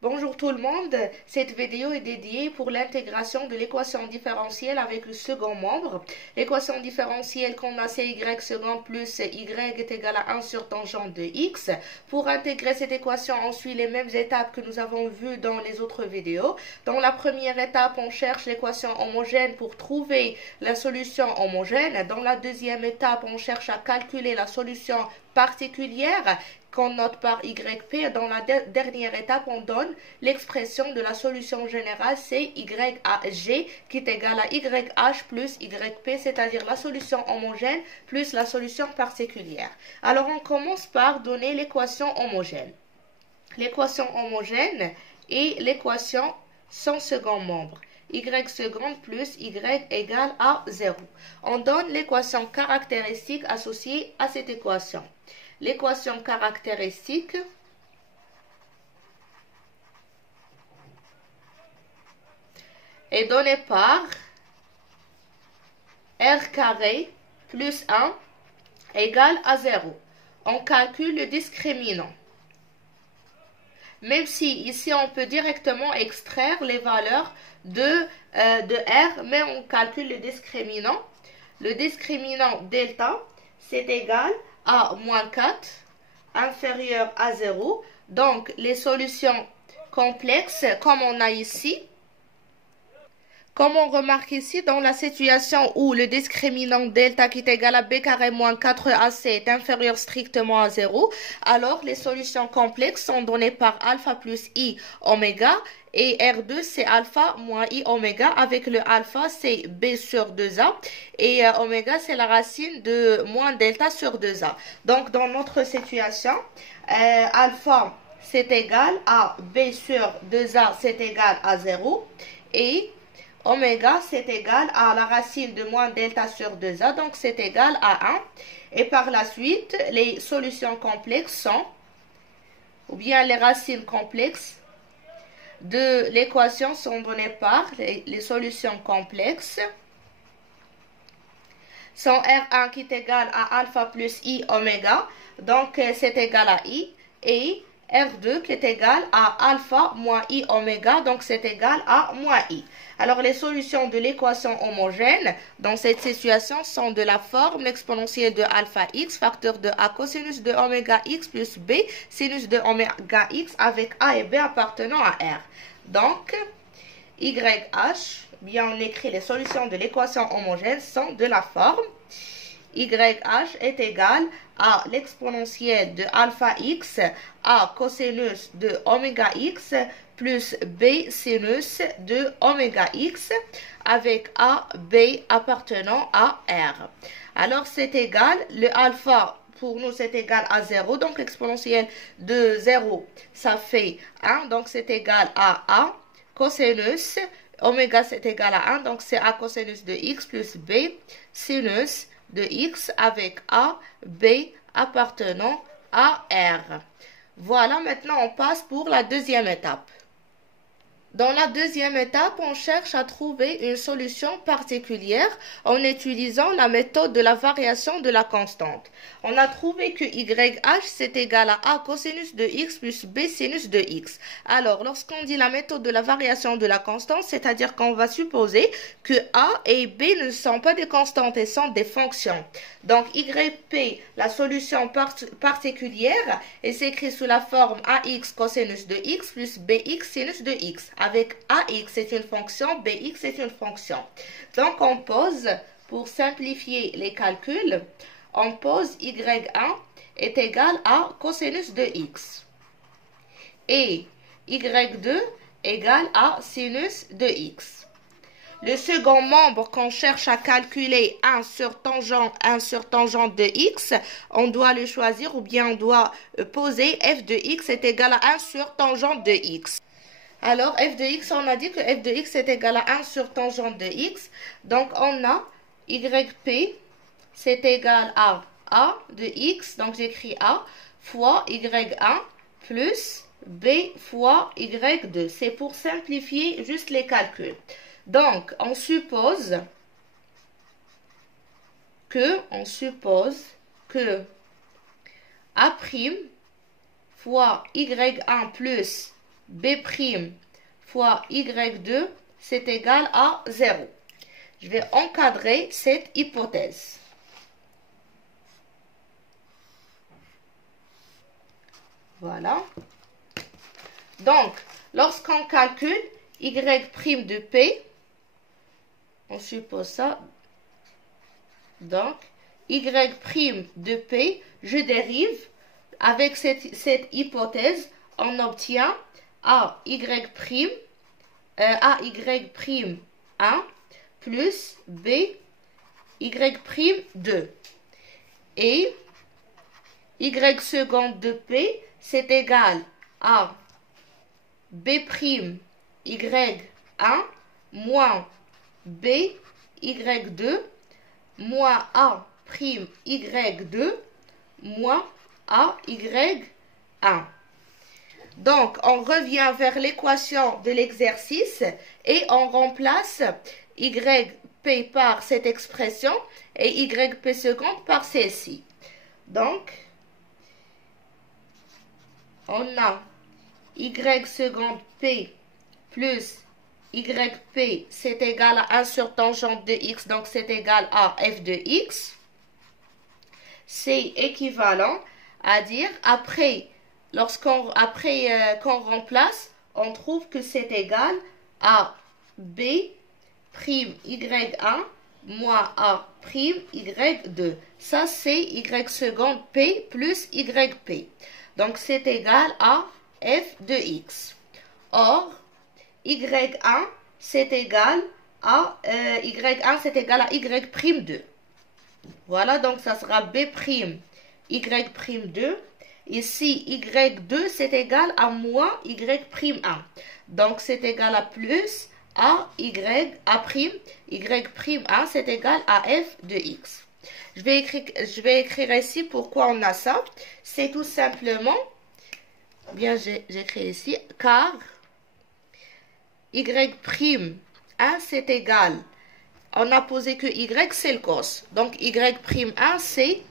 Bonjour tout le monde, cette vidéo est dédiée pour l'intégration de l'équation différentielle avec le second membre. L'équation différentielle qu'on a c'est y second plus y est égal à 1 sur tangente de x. Pour intégrer cette équation, on suit les mêmes étapes que nous avons vues dans les autres vidéos. Dans la première étape, on cherche l'équation homogène pour trouver la solution homogène. Dans la deuxième étape, on cherche à calculer la solution particulière qu'on note par YP. Dans la dernière étape, on donne l'expression de la solution générale, c'est YAG qui est égal à YH plus YP, c'est-à-dire la solution homogène plus la solution particulière. Alors, on commence par donner l'équation homogène. L'équation homogène est l'équation sans second membre. Y seconde plus Y égale à 0. On donne l'équation caractéristique associée à cette équation. L'équation caractéristique est donnée par R carré plus 1 égale à 0. On calcule le discriminant. Même si ici on peut directement extraire les valeurs de R, mais on calcule le discriminant. Le discriminant delta, c'est égal à moins 4 inférieur à 0. Donc, les solutions complexes, comme on a ici, comme on remarque ici, dans la situation où le discriminant delta qui est égal à b carré moins 4ac est inférieur strictement à 0, alors les solutions complexes sont données par alpha plus i oméga, et R2 c'est alpha moins i oméga, avec le alpha c'est b sur 2a, et oméga c'est la racine de moins delta sur 2a. Donc dans notre situation, alpha c'est égal à b sur 2a c'est égal à 0, et oméga, c'est égal à la racine de moins delta sur 2a, donc c'est égal à 1. Et par la suite, les solutions complexes sont, ou bien les racines complexes de l'équation sont données par les solutions complexes sont R1 qui est égal à alpha plus i oméga, donc c'est égal à i, et R2 qui est égal à alpha moins i oméga, donc c'est égal à moins i. Alors les solutions de l'équation homogène dans cette situation sont de la forme exponentielle de alpha x, facteur de a cosinus de oméga x plus b sinus de oméga x avec a et b appartenant à R. Donc YH, bien on écrit les solutions de l'équation homogène sont de la forme YH est égal à l'exponentielle de alpha x a cosinus de oméga x plus b sinus de oméga x avec a, b appartenant à R. Alors c'est égal, le alpha pour nous c'est égal à 0, donc l'exponentielle de 0 ça fait 1, donc c'est égal à a cosinus, oméga c'est égal à 1, donc c'est a cosinus de x plus b sinus de x avec a, b appartenant à R. Voilà, maintenant on passe pour la deuxième étape. Dans la deuxième étape, on cherche à trouver une solution particulière en utilisant la méthode de la variation de la constante. On a trouvé que YH c'est égal à A cosinus de x plus B sinus de x. Alors, lorsqu'on dit la méthode de la variation de la constante, c'est-à-dire qu'on va supposer que A et B ne sont pas des constantes, elles sont des fonctions. Donc, YP, la solution particulière, elle s'écrit sous la forme AX cosinus de x plus BX sinus de x. Avec AX c'est une fonction, BX c'est une fonction. Donc on pose, pour simplifier les calculs, on pose Y1 est égal à cosinus de x. Et Y2 égale à sinus de x. Le second membre qu'on cherche à calculer 1 sur tangente de x, on doit le choisir ou bien on doit poser f de x est égal à 1 sur tangente de x. Alors, f de x, on a dit que f de x est égal à 1 sur tangente de x. Donc, on a yp, c'est égal à a de x, donc j'écris a, fois y1 plus b fois y2. C'est pour simplifier juste les calculs. Donc, on suppose que a' fois y1 plus B' fois Y2, c'est égal à 0. Je vais encadrer cette hypothèse. Voilà. Donc, lorsqu'on calcule Y' de P, on suppose ça. Donc, Y' de P, je dérive. Avec cette hypothèse, on obtient AY', AY'1 plus BY'2. Et Y seconde de P, c'est égal à B'Y'1 moins BY'2 moins A'Y'2 moins AY'1. Donc, on revient vers l'équation de l'exercice et on remplace YP par cette expression et YP seconde par celle-ci. Donc, on a Y seconde P plus YP, c'est égal à 1 sur tangente de X, donc c'est égal à f de X. C'est équivalent à dire, qu'on remplace, on trouve que c'est égal à B'Y'1 moins A'Y'2. Ça, c'est Y seconde P plus YP. Donc, c'est égal à f de X. Or, Y1, c'est égal à Y1, c'est égal à Y'2. Voilà, donc ça sera B', Y'2. Ici, Y2, c'est égal à moins Y'1. Donc, c'est égal à plus à Y'1, c'est égal à f de X. Je vais écrire ici pourquoi on a ça. C'est tout simplement, bien j'écris ici, car Y'1, c'est égal. On a posé que Y, c'est le cos. Donc, Y'1, c'est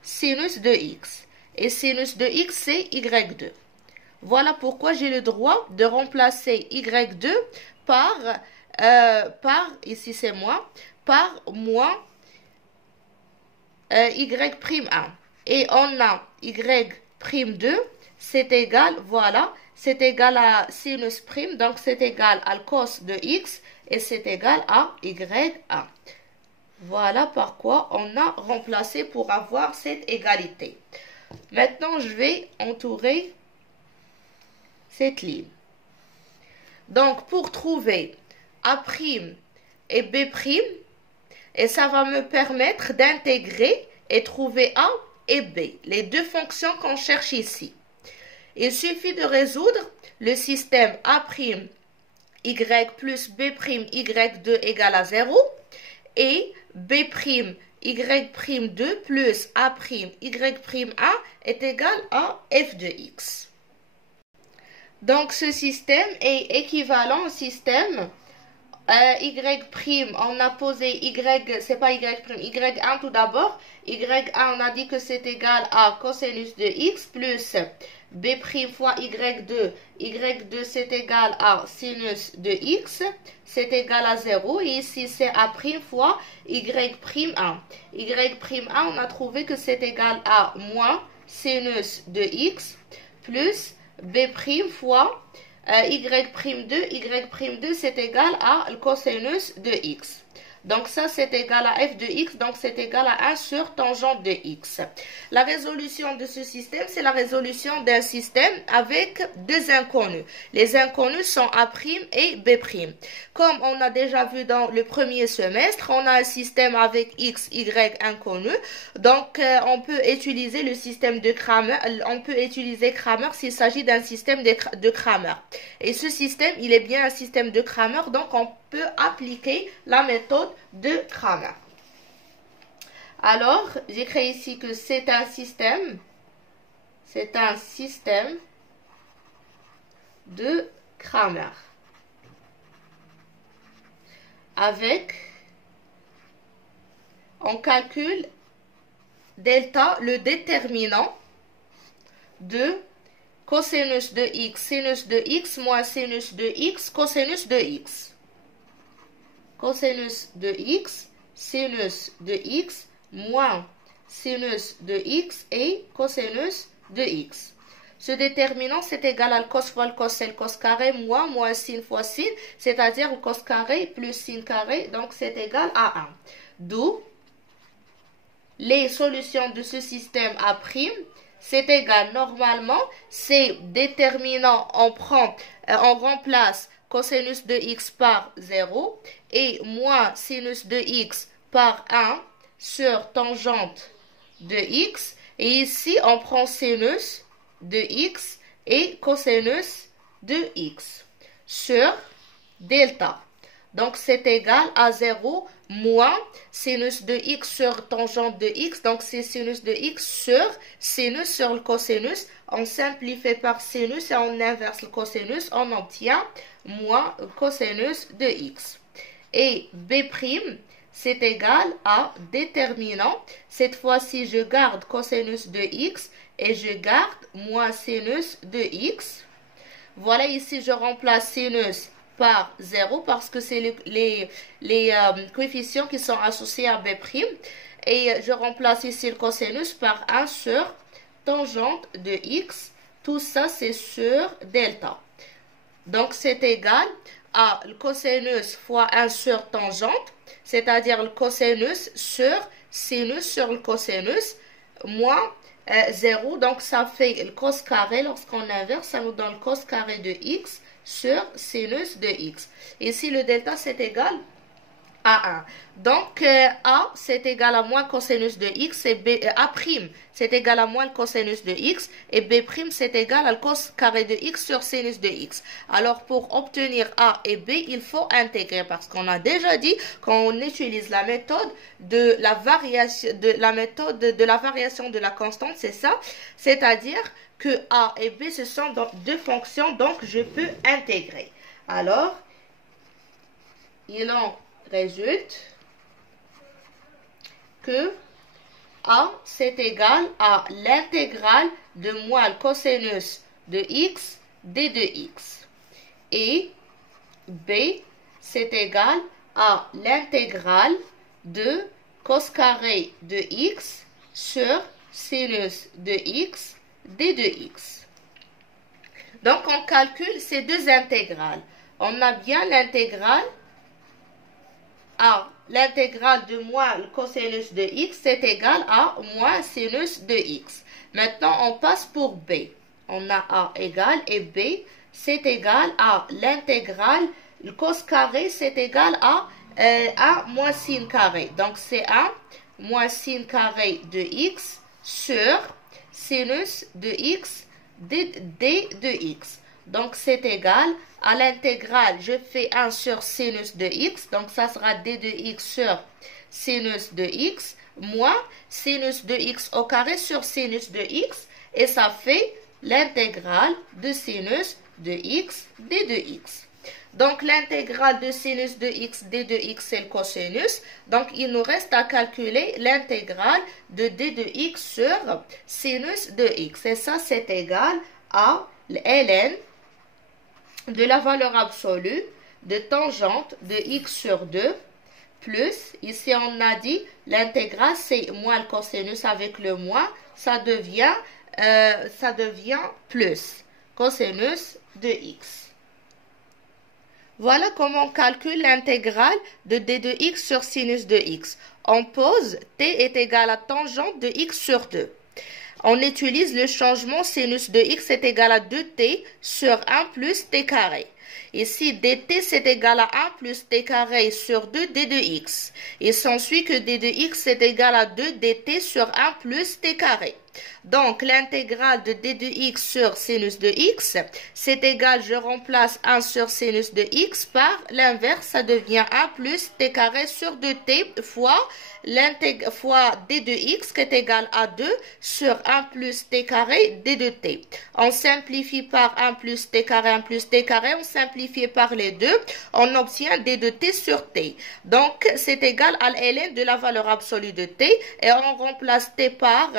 sinus de X. Et sinus de X, c'est Y2. Voilà pourquoi j'ai le droit de remplacer Y2 par ici c'est moi, par moins Y'1. Et on a Y'2, c'est égal, voilà, c'est égal à sinus prime, donc c'est égal à cos de X, et c'est égal à Y'1. Voilà pourquoi on a remplacé pour avoir cette égalité. Maintenant, je vais entourer cette ligne. Donc, pour trouver A' et B', et ça va me permettre d'intégrer et trouver A et B, les deux fonctions qu'on cherche ici. Il suffit de résoudre le système A' Y plus B' Y2 égale à 0 et B' Y'2 plus A' Y'1 est égal à f de X. Donc ce système est équivalent au système Y', on a posé Y, c'est pas Y', Y'1 tout d'abord. Y'1, on a dit que c'est égal à cosinus de X plus B' fois Y2. Y2, c'est égal à sinus de X. C'est égal à 0. Et ici, c'est A' fois Y'1. Y'1, on a trouvé que c'est égal à moins sinus de X plus B' fois Y'2, Y'2 c'est égal à le cosinus de X. Donc ça c'est égal à f de X, donc c'est égal à 1 sur tangente de X. La résolution de ce système, c'est la résolution d'un système avec deux inconnus. Les inconnus sont A' et B'. Comme on a déjà vu dans le premier semestre, on a un système avec X, Y inconnu. Donc on peut utiliser le système de Cramer, on peut utiliser Cramer s'il s'agit d'un système de Cramer. Et ce système, il est bien un système de Cramer, donc on peut appliquer la méthode de Cramer. Alors, j'écris ici que c'est un système de Cramer avec, on calcule delta, le déterminant de cosinus de x, sinus de x, moins sinus de x, cosinus de x. Cosinus de x, sinus de x, moins sinus de x et cosinus de x. Ce déterminant, c'est égal à le cos fois le cos, c'est le cos carré, moins sin fois sin, c'est-à-dire le cos carré plus sin carré, donc c'est égal à 1. D'où les solutions de ce système A', c'est égal, normalement, ces déterminants, on remplace cosinus de x par 0 et moins sinus de x par 1 sur tangente de x. Et ici, on prend sinus de x et cosinus de x sur delta. Donc, c'est égal à 0 moins sinus de x sur tangente de x. Donc, c'est sinus de x sur sinus sur le cosinus. On simplifie par sinus et on inverse le cosinus. On obtient moins cosinus de x. Et B', c'est égal à déterminant. Cette fois-ci, je garde cosinus de x et je garde moins sinus de x. Voilà, ici, je remplace sinus par 0 parce que c'est les coefficients qui sont associés à B'. Et je remplace ici le cosinus par 1 sur tangente de x. Tout ça, c'est sur delta. Donc, c'est égal à le cosinus fois 1 sur tangente, c'est-à-dire le cosinus sur sinus sur le cosinus, moins 0. Donc, ça fait le cos carré. Lorsqu'on inverse, ça nous donne le cos carré de x sur sinus de x. Ici, le delta, c'est égal à 1. Donc, A, c'est égal à moins cosinus de x et B, A', c'est égal à moins le cosinus de x et B', c'est égal à le cos carré de x sur sinus de x. Alors, pour obtenir A et B, il faut intégrer parce qu'on a déjà dit qu'on utilise la méthode de la variation de la constante, c'est ça, c'est-à-dire que A et B, ce sont donc deux fonctions, donc je peux intégrer. Alors, il en résulte que A, c'est égal à l'intégrale de moins le cosinus de x d de x. Et B, c'est égal à l'intégrale de cos carré de x sur sinus de x d de x. Donc, on calcule ces deux intégrales. On a bien l'intégrale à l'intégrale de moins le cosinus de x, c'est égal à moins sinus de x. Maintenant, on passe pour b. On a a égale et b, c'est égal à l'intégrale, le cos carré, c'est égal à 1 moins sin carré. Donc, c'est 1 moins sin carré de x sur sinus de x d de x. Donc, c'est égal à l'intégrale, je fais 1 sur sinus de x, donc ça sera d de x sur sinus de x, moins sinus de x au carré sur sinus de x, et ça fait l'intégrale de sinus de x d de x. Donc, l'intégrale de sinus de x d de x, c'est le cosinus. Donc, il nous reste à calculer l'intégrale de d de x sur sinus de x. Et ça, c'est égal à ln de la valeur absolue de tangente de x sur 2 plus, ici on a dit l'intégrale c'est moins le cosinus avec le moins, ça devient plus cosinus de x. Voilà comment on calcule l'intégrale de d de x sur sinus de x. On pose t est égal à tangente de x sur 2. On utilise le changement sinus de x est égal à 2t sur 1 plus t carré. Ici, dt c'est égal à 1 plus t carré sur 2 d de x. Il s'ensuit que d de x est égal à 2 dt sur 1 plus t carré. Donc, l'intégrale de d de x sur sinus de x, c'est égal, je remplace 1 sur sinus de x par l'inverse, ça devient 1 plus t carré sur 2t fois d de x qui est égal à 2 sur 1 plus t carré d de t. On simplifie par 1 plus t carré, on simplifie par les deux, on obtient d de t sur t. Donc, c'est égal à ln de la valeur absolue de t et on remplace t par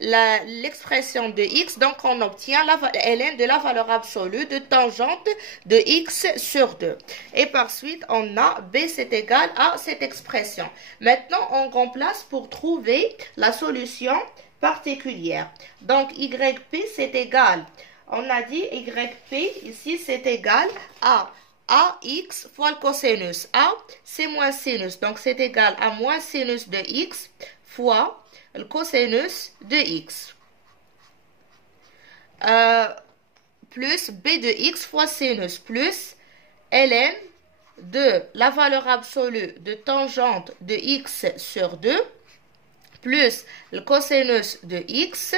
l'expression de x, donc on obtient ln de la valeur absolue de tangente de x sur 2. Et par suite, on a b c'est égal à cette expression. Maintenant, on remplace pour trouver la solution particulière. Donc, yp c'est égal, on a dit yp ici c'est égal à ax fois le cosinus. A, c'est moins sinus, donc c'est égal à moins sinus de x fois le cosinus de x. Plus b de x fois sinus, plus ln de la valeur absolue de tangente de x sur 2, plus le cosinus de x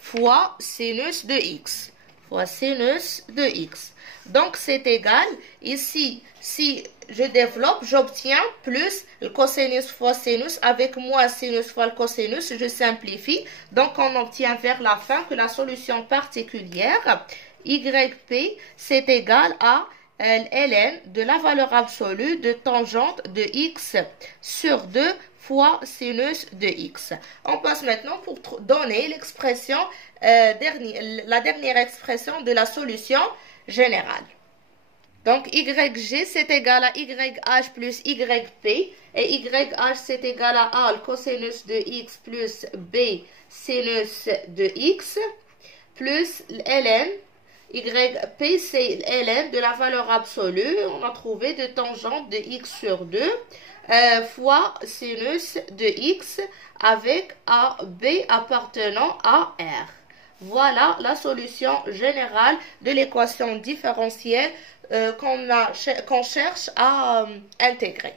fois sinus de x. Fois sinus de x. Donc, c'est égal, ici, si je développe, j'obtiens plus le cosinus fois sinus avec moins sinus fois le cosinus, je simplifie. Donc, on obtient vers la fin que la solution particulière, yp, c'est égal à ln de la valeur absolue de tangente de x sur 2 fois sinus de x. On passe maintenant pour donner l'expression, la dernière expression de la solution générale. Donc, YG, c'est égal à YH plus YP. Et YH, c'est égal à A, le cosinus de X plus B, sinus de X, plus ln. YP, c'est ln de la valeur absolue, on a trouvé de tangente de X sur 2, fois sinus de X avec AB appartenant à R. Voilà la solution générale de l'équation différentielle qu'on cherche à intégrer.